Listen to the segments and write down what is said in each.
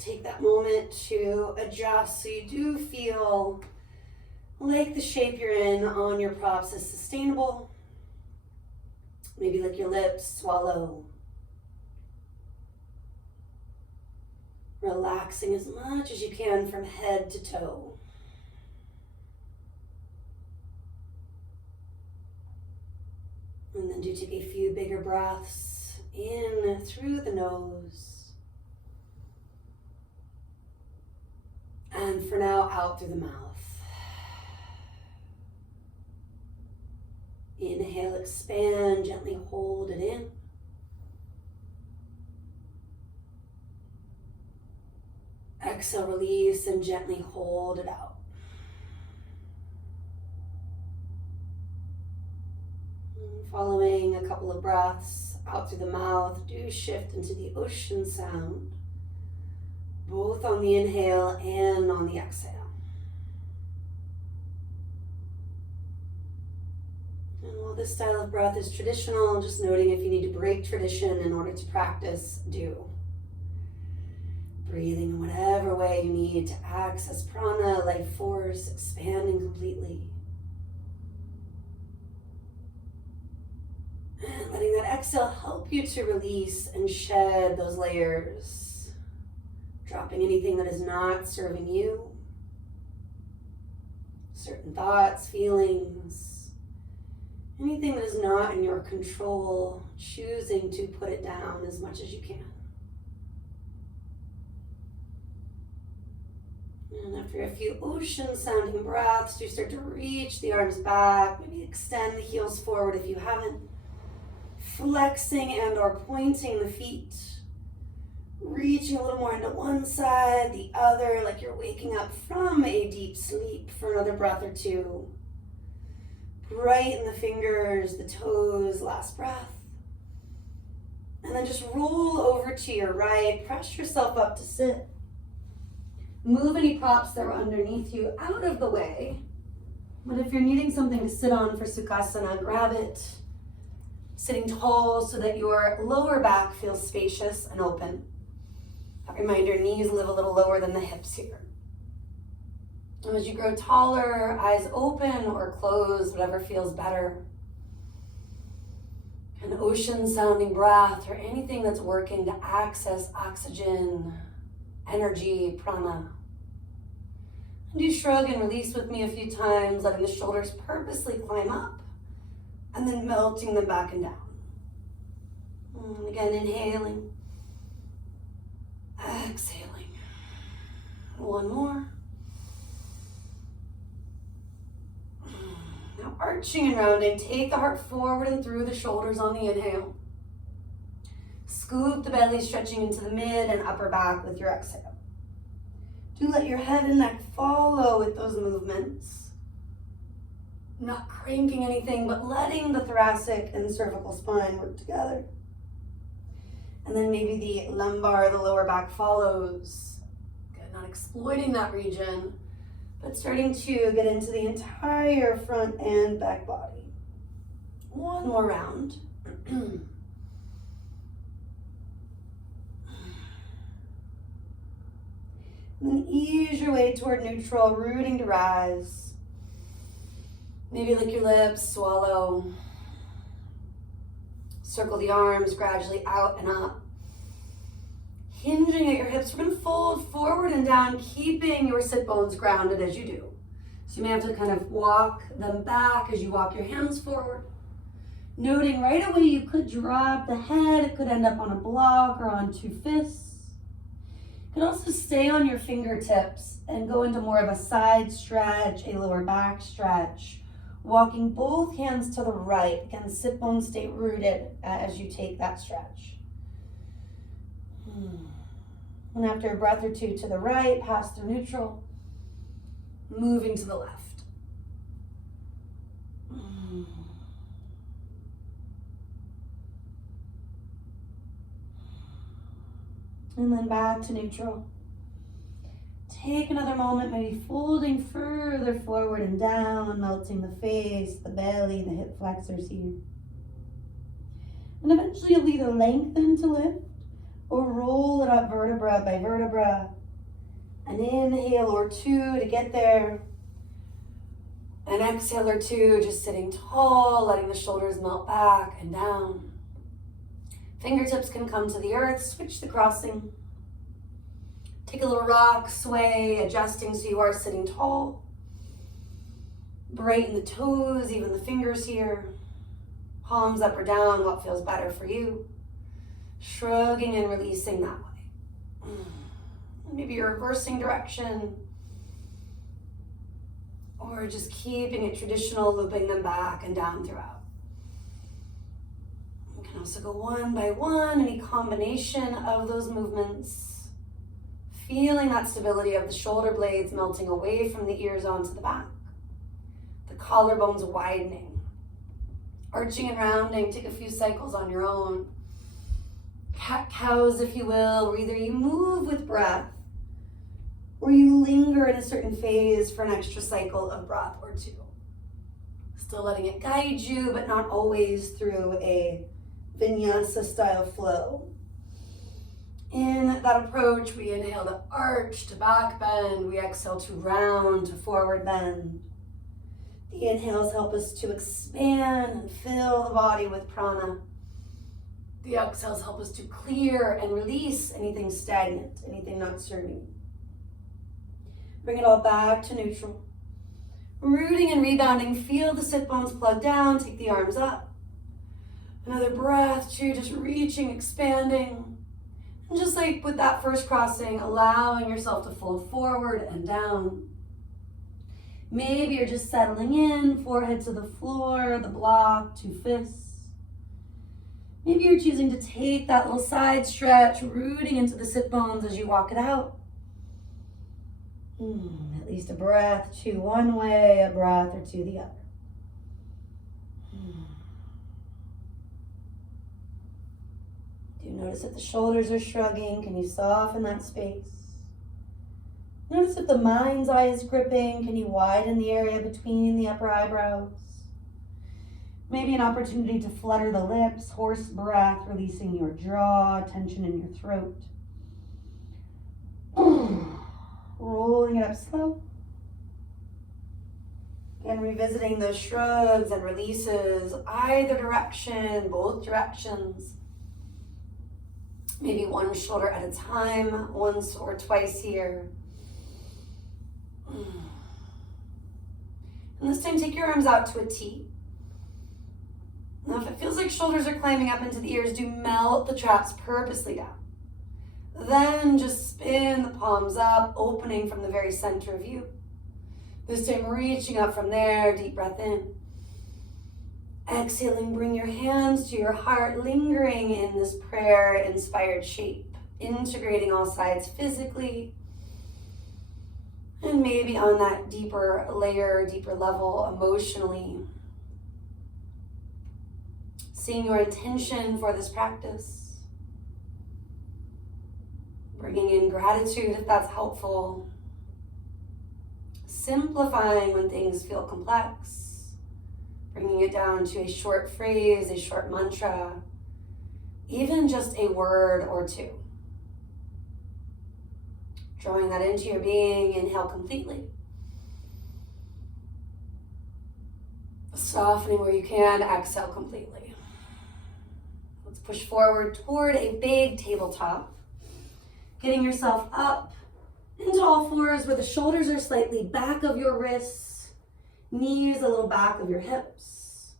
take that moment to adjust so you do feel like the shape you're in on your props is sustainable. Maybe lick your lips, swallow. Relaxing as much as you can from head to toe. And then do take a few bigger breaths in through the nose. And for now, out through the mouth. Inhale, expand, gently hold it in. Exhale, release, and gently hold it out. Following a couple of breaths out through the mouth, do shift into the ocean sound, both on the inhale and on the exhale. And while this style of breath is traditional, just noting if you need to break tradition in order to practice, do. Breathing in whatever way you need to access prana, life force, expanding completely. And letting that exhale help you to release and shed those layers. Dropping anything that is not serving you. Certain thoughts, feelings, anything that is not in your control, choosing to put it down as much as you can. And after a few ocean sounding breaths, you start to reach the arms back, maybe extend the heels forward if you haven't. Flexing and or pointing the feet. Reaching a little more into one side, the other, like you're waking up from a deep sleep for another breath or two. Brighten the fingers, the toes, last breath. And then just roll over to your right, press yourself up to sit. Move any props that were underneath you out of the way. But if you're needing something to sit on for Sukhasana, grab it. Sitting tall so that your lower back feels spacious and open. A reminder, knees live a little lower than the hips here. And as you grow taller, eyes open or closed, whatever feels better. An ocean sounding breath or anything that's working to access oxygen, energy, prana. And you shrug and release with me a few times, letting the shoulders purposely climb up and then melting them back and down. And again, inhaling, exhaling. One more. Now arching and rounding, take the heart forward and through the shoulders on the inhale. Scoop the belly, stretching into the mid and upper back with your exhale. Do let your head and neck follow with those movements. Not cranking anything, but letting the thoracic and cervical spine work together. And then maybe the lumbar, the lower back follows. Good, not exploiting that region, but starting to get into the entire front and back body. One more round. And then ease your way toward neutral, rooting to rise. Maybe lick your lips, swallow. Circle the arms gradually out and up. Hinging at your hips, we're going to fold forward and down, keeping your sit bones grounded as you do. So you may have to kind of walk them back as you walk your hands forward. Noting right away you could drop the head, it could end up on a block or on two fists. You could also stay on your fingertips and go into more of a side stretch, a lower back stretch. Walking both hands to the right. Again, sit bones stay rooted as you take that stretch. And after a breath or two to the right, pass through neutral, moving to the left. And then back to neutral. Take another moment, maybe folding further forward and down, melting the face, the belly, the hip flexors here. And eventually you'll either lengthen to lift or roll it up vertebra by vertebra. An inhale or two to get there. An exhale or two, just sitting tall, letting the shoulders melt back and down. Fingertips can come to the earth, switch the crossing. Take a little rock, sway, adjusting so you are sitting tall. Brighten the toes, even the fingers here. Palms up or down, what feels better for you. Shrugging and releasing that way. Maybe you're reversing direction. Or just keeping it traditional, looping them back and down throughout. You can also go one by one, any combination of those movements. Feeling that stability of the shoulder blades melting away from the ears onto the back. The collarbones widening. Arching and rounding, take a few cycles on your own. Cat-cows, if you will, where either you move with breath or you linger in a certain phase for an extra cycle of breath or two. Still letting it guide you, but not always through a vinyasa style flow. In that approach, we inhale to arch, to back bend. We exhale to round, to forward bend. The inhales help us to expand and fill the body with prana. The exhales help us to clear and release anything stagnant, anything not serving. Bring it all back to neutral. Rooting and rebounding, feel the sit bones plug down, take the arms up. Another breath, two, just reaching, expanding. And just like with that first crossing, allowing yourself to fold forward and down. Maybe you're just settling in, forehead to the floor, the block, two fists. Maybe you're choosing to take that little side stretch, rooting into the sit bones as you walk it out. At least a breath, two one way, a breath or two the other. Do you notice if the shoulders are shrugging? Can you soften that space? Notice if the mind's eye is gripping. Can you widen the area between the upper eyebrows? Maybe an opportunity to flutter the lips, horse breath, releasing your jaw, tension in your throat. Rolling it up slow. And revisiting those shrugs and releases, either direction, both directions. Maybe one shoulder at a time, once or twice here. And this time, take your arms out to a T. Now, if it feels like shoulders are climbing up into the ears, do melt the traps purposely down. Then just spin the palms up, opening from the very center of you. This time reaching up from there, deep breath in. Exhaling, bring your hands to your heart, lingering in this prayer-inspired shape, integrating all sides physically, and maybe on that deeper layer, deeper level emotionally. Seeing your intention for this practice. Bringing in gratitude if that's helpful. Simplifying when things feel complex. Bringing it down to a short phrase, a short mantra, even just a word or two. Drawing that into your being, inhale completely. Softening where you can, exhale completely. Let's push forward toward a big tabletop. Getting yourself up into all fours where the shoulders are slightly back of your wrists, knees a little back of your hips.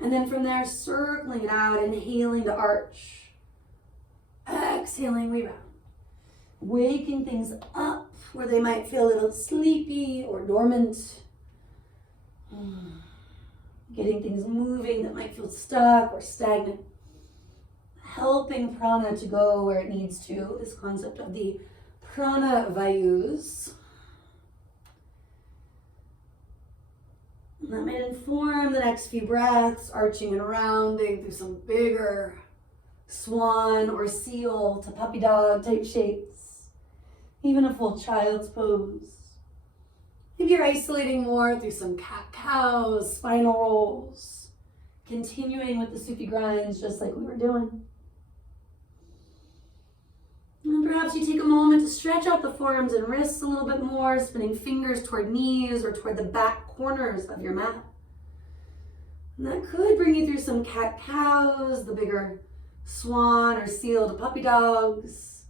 And then from there, circling it out, inhaling to arch. Exhaling, rebound. Waking things up where they might feel a little sleepy or dormant. Getting things moving that might feel stuck or stagnant. Helping prana to go where it needs to. This concept of the prana vayus. And that might inform the next few breaths, arching and rounding through some bigger swan or seal to puppy dog type shapes. Even a full child's pose. Maybe you're isolating more through some cat-cows, spinal rolls. Continuing with the Sufi grinds just like we were doing. perhaps you take a moment to stretch out the forearms and wrists a little bit more, spinning fingers toward knees or toward the back corners of your mat. And that could bring you through some cat-cows, the bigger swan or seal to puppy dogs.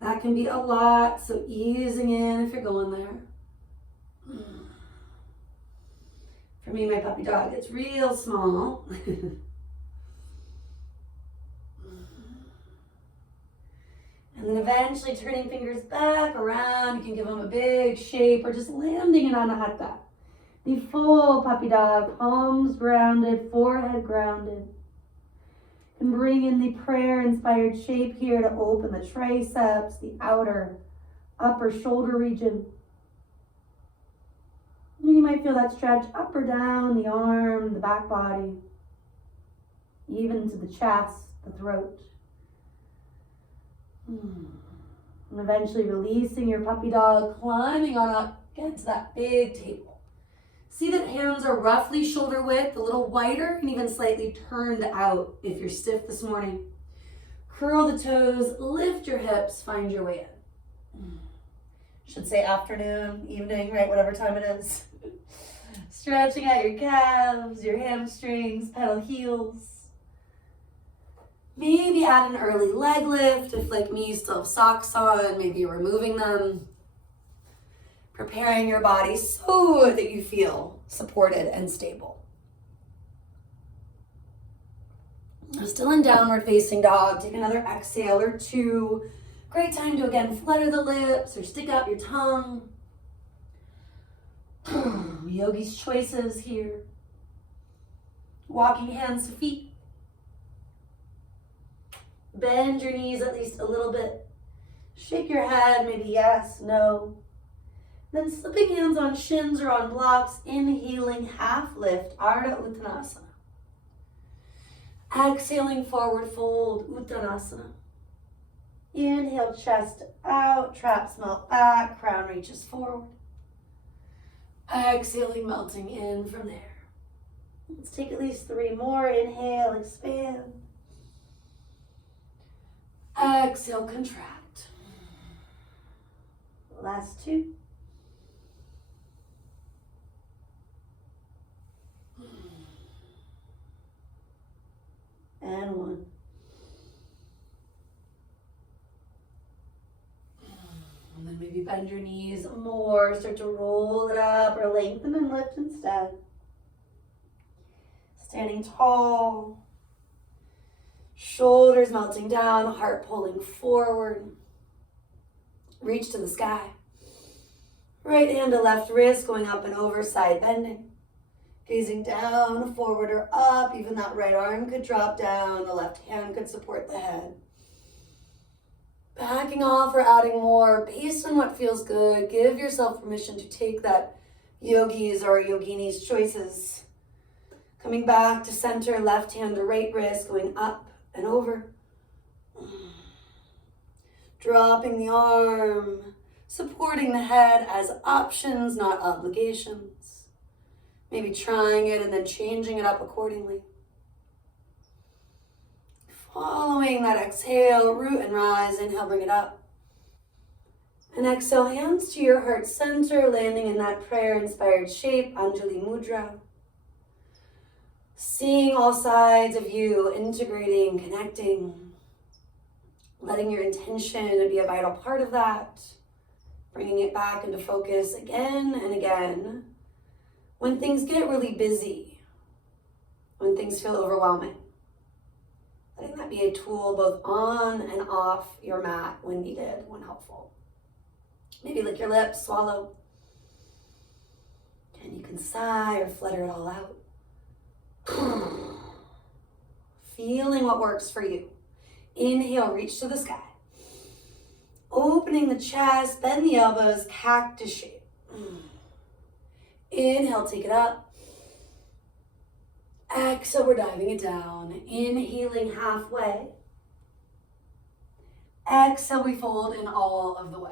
That can be a lot, so easing in if you're going there. For me, my puppy dog gets real small. And then eventually turning fingers back around, you can give them a big shape or just landing in Anahata. The full puppy dog, palms grounded, forehead grounded. And bring in the prayer-inspired shape here to open the triceps, the outer upper shoulder region. And you might feel that stretch up or down the arm, the back body, even to the chest, the throat. And eventually releasing your puppy dog, climbing on up, get to that big table. See that hands are roughly shoulder width, a little wider, and even slightly turned out if you're stiff this morning. Curl the toes, lift your hips, find your way in. Should say afternoon, evening, right? Whatever time it is. Stretching out your calves, your hamstrings, pedal heels. Maybe add an early leg lift if, like me, you still have socks on. Maybe you're removing them. Preparing your body so that you feel supported and stable. Now, still in downward facing dog, take another exhale or two. Great time to, again, flutter the lips or stick out your tongue. Yogi's choices here. Walking hands to feet. Bend your knees at least a little bit. Shake your head, maybe yes, no. Then slipping hands on shins or on blocks, inhaling half lift, Ardha Uttanasana. Exhaling forward fold, Uttanasana. Inhale, chest out, traps melt back, crown reaches forward. Exhaling, melting in from there. Let's take at least 3 more. Inhale, expand. Exhale, contract. Last 2. And 1. And then maybe bend your knees more. Start to roll it up or lengthen and lift instead. Standing tall. Shoulders melting down, heart pulling forward. Reach to the sky. Right hand to left wrist going up and over, side bending. Gazing down, forward or up. Even that right arm could drop down. The left hand could support the head. Backing off or adding more based on what feels good. Give yourself permission to take that yogi's or yogini's choices. Coming back to center, left hand to right wrist going up and over. Dropping the arm, supporting the head as options, not obligations. Maybe trying it and then changing it up accordingly. Following that exhale, root and rise. Inhale, bring it up. And exhale, hands to your heart center, landing in that prayer-inspired shape, Anjali Mudra. Seeing all sides of you, integrating, connecting, letting your intention be a vital part of that, bringing it back into focus again and again. When things get really busy, when things feel overwhelming, letting that be a tool both on and off your mat when needed, when helpful. Maybe lick your lips, swallow. And you can sigh or flutter it all out. Feeling what works for you. Inhale, reach to the sky. Opening the chest, bend the elbows, cactus shape. Inhale, take it up. Exhale, we're diving it down. Inhaling halfway. Exhale, we fold in all of the way.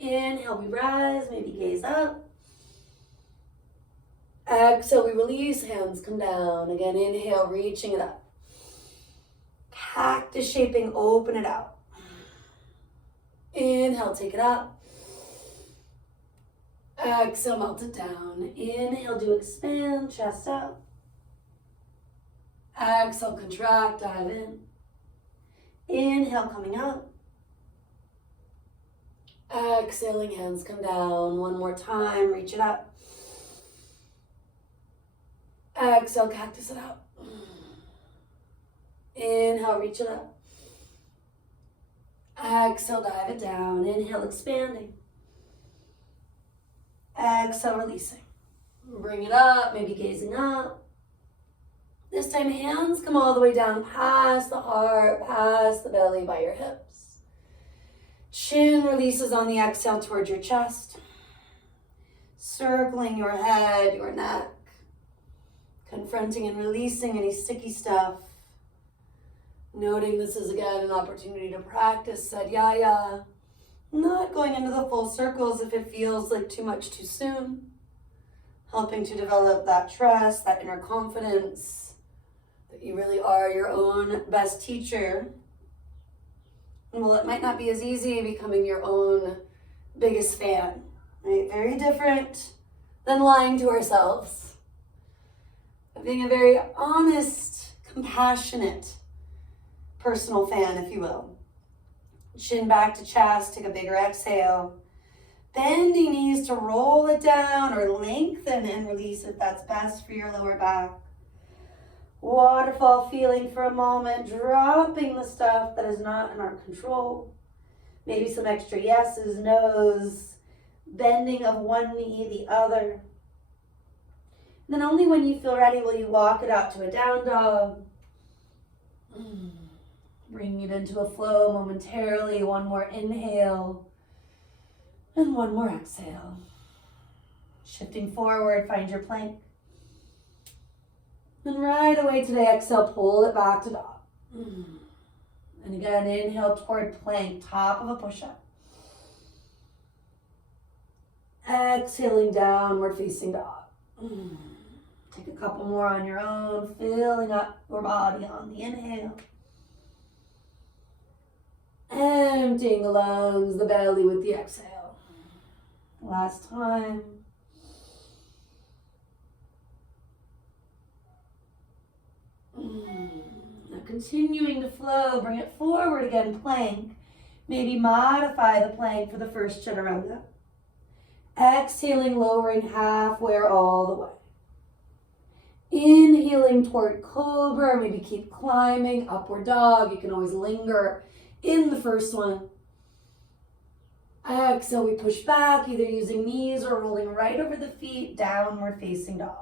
Inhale, we rise, maybe gaze up. Exhale, we release, hands come down. Again, inhale, reaching it up. Cactus shaping, open it out. Inhale, take it up. Exhale, melt it down. Inhale, do expand, chest out. Exhale, contract, dive in. Inhale, coming up. Exhaling, hands come down. One more time, reach it up. Exhale, cactus it out. Inhale, reach it up. Exhale, dive it down. Inhale, expanding. Exhale, releasing. Bring it up, maybe gazing up. This time, hands come all the way down past the heart, past the belly by your hips. Chin releases on the exhale towards your chest. Circling your head, your neck. Confronting and releasing any sticky stuff. Noting this is again an opportunity to practice sadhyaya. Not going into the full circles if it feels like too much too soon. Helping to develop that trust, that inner confidence, that you really are your own best teacher. And while it might not be as easy becoming your own biggest fan, right? Very different than lying to ourselves. But being a very honest, compassionate, personal fan, if you will. Chin back to chest, take a bigger exhale. Bending knees to roll it down or lengthen and release if that's best for your lower back. Waterfall feeling for a moment, dropping the stuff that is not in our control. Maybe some extra yeses, nos, bending of one knee, the other. And then only when you feel ready will you walk it out to a down dog. Bringing it into a flow momentarily. One more inhale and one more exhale. Shifting forward, find your plank. And right away today, exhale, pull it back to dog. And again, inhale toward plank, top of a push-up. Exhaling, downward facing dog. Take a couple more on your own, filling up your body on the inhale. Emptying the lungs, the belly with the exhale. Last time. Now continuing to flow, bring it forward again, plank. Maybe modify the plank for the first chaturanga. Exhaling, lowering halfway or all the way. Inhaling toward cobra, maybe keep climbing, upward dog. You can always linger in the first one. Exhale, we push back, either using knees or rolling right over the feet, downward facing dog.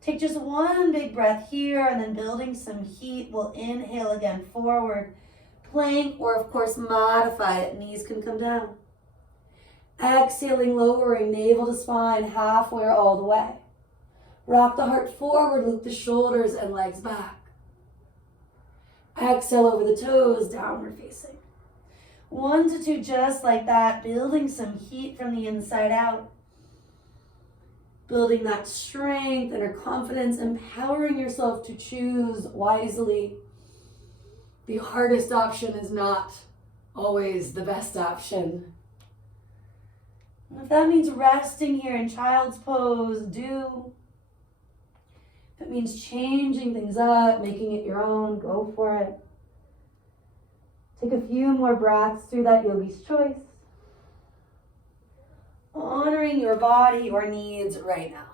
Take just one big breath here and then building some heat. We'll inhale again, forward, plank, or of course modify it. Knees can come down. Exhaling, lowering, navel to spine, halfway or all the way. Rock the heart forward, loop the shoulders and legs back. Exhale over the toes, downward facing. 1 to 2, just like that, building some heat from the inside out. Building that strength, inner confidence, empowering yourself to choose wisely. The hardest option is not always the best option. And if that means resting here in child's pose, do. If it means changing things up, making it your own, go for it. Take a few more breaths through that yogi's choice. Honoring your body, your needs right now.